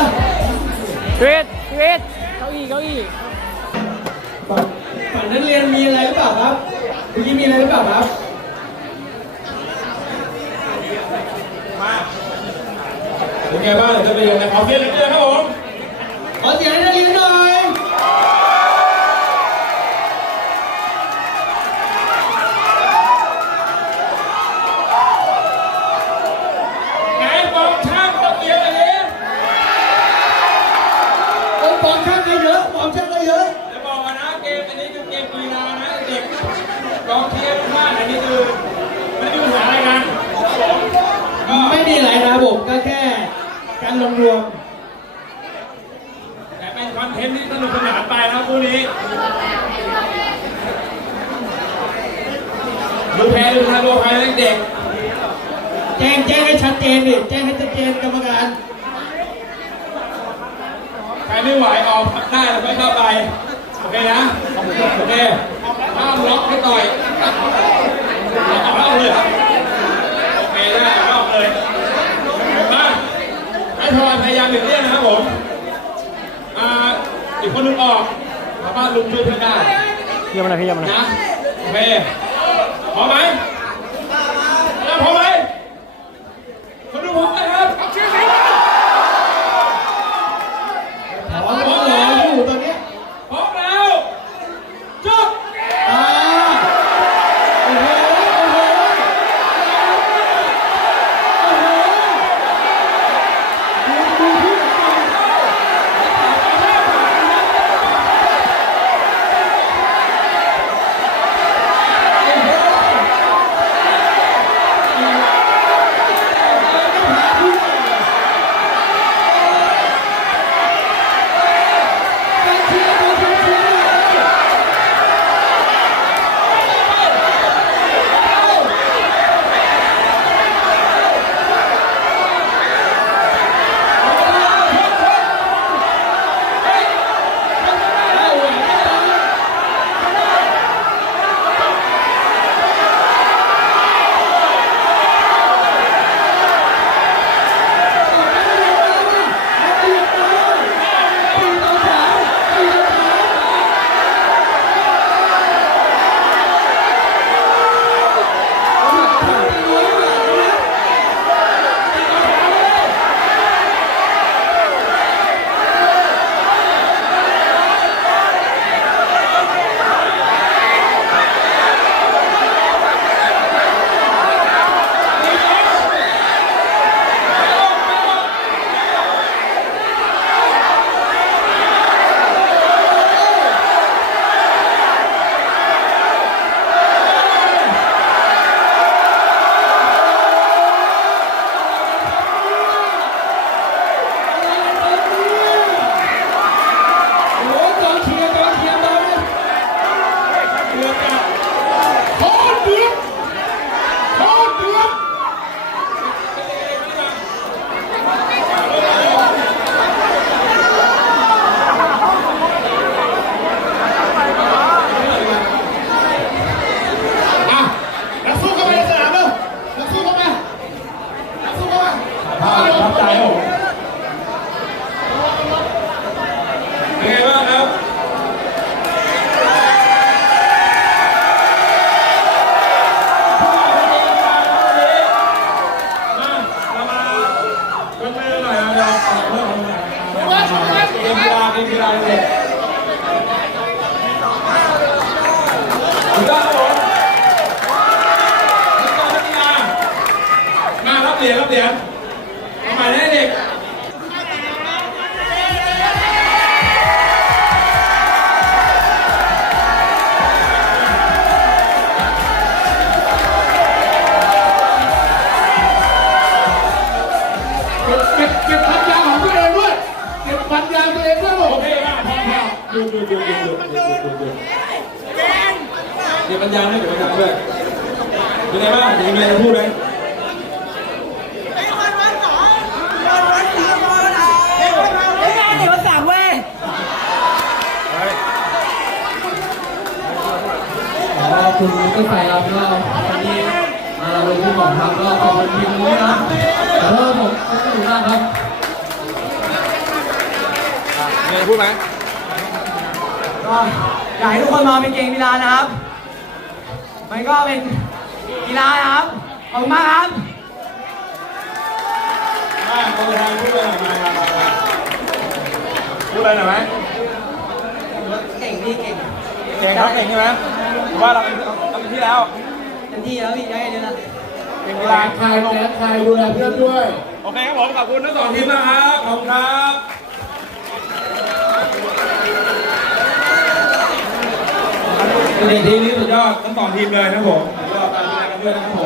ละชีวิตชีวิตเก้าอี้เก้าอี้ฝั่งฝั่งนักเรียนมีอะไรหรือเปล่าครับเมื่อกี้มีอะไรหรือเปล่าครับเป็นไงบ้างจะไปยังไงขอเสียงนักเรียนครับผมขอเสียงให้นักเรียนหน่อยไหน มกีฬานะเด็กกองเชียร์ทุกท่านอันนี้คือไม่ได้มีปัญหาอะไรกันก็ไม่มีอะไรนะครับผมก็แค่การรวมรวมแต่เป็นคอนเทนต์ที่สนุกสนานไปนะคู่นี้ดูแพ้ดูทางโลกภัยเด็ก แจ้งแจ้งให้ชัดเจนดิแจ้งให้ชัดเจนกรรมการ ใครไม่ไหวออกได้แล้วไม่เข้าไป อเคนะโอเคห้ามล็อกให้ต่อยออกแล้วเลยครับโอเคได้ออกเลยมาให้ทอยพยายามหลีกเลี่ยงนะครับผมอ่าอีกคนนึงออกสามารถลุมช่วยเพื่อนได้เยี่ยมนะพี่เยี่ยมนะนะโอเคพร้อมไหมพร้อมไหม เสียงครับเสียงทำไมให้เด็กเก็บปัญญาของตัวเองด้วยเก็บปัญญาตัวเองด้วยโอเคมากพร้แล้วเก็บปัญญาให้เก็บปับด้วยเป็นไงบ้างมีอะไรจะพูดไหม คุณทุกฝ่ายครับก็วันนี้มาลงที่หมองครับก็ขอบคุณทีมนี้นะขอโทษผมก็ไม่ถูกมากครับมีอะไรพูดไหมก็อยากให้ทุกคนมาเป็นเกมกีฬานะครับ มันก็เป็นกีฬานะครับ ขอบคุณมากครับมาตัวแทนพูดอะไรหน่อยมามามาพูดอะไรหน่อยไหมเก่งพี่เก่ง เก่งครับเก่งใช่ไหม ผมว่าเราเป็นเราเป็นที่แล้วเต็มที่แล้วพี่ได้เลยนะเก่งเวแลลากใครแลกใครดูแลเพื่อนด้วย โอเคครับผมขอบคุณทั้งสองทีมนะครับขอบคุณครับเป็นเด็กทีมนี้สุดยอดทั้งสองทีมเลยนะครับผมสุดยอดตามที่กันด้วยนะครับผม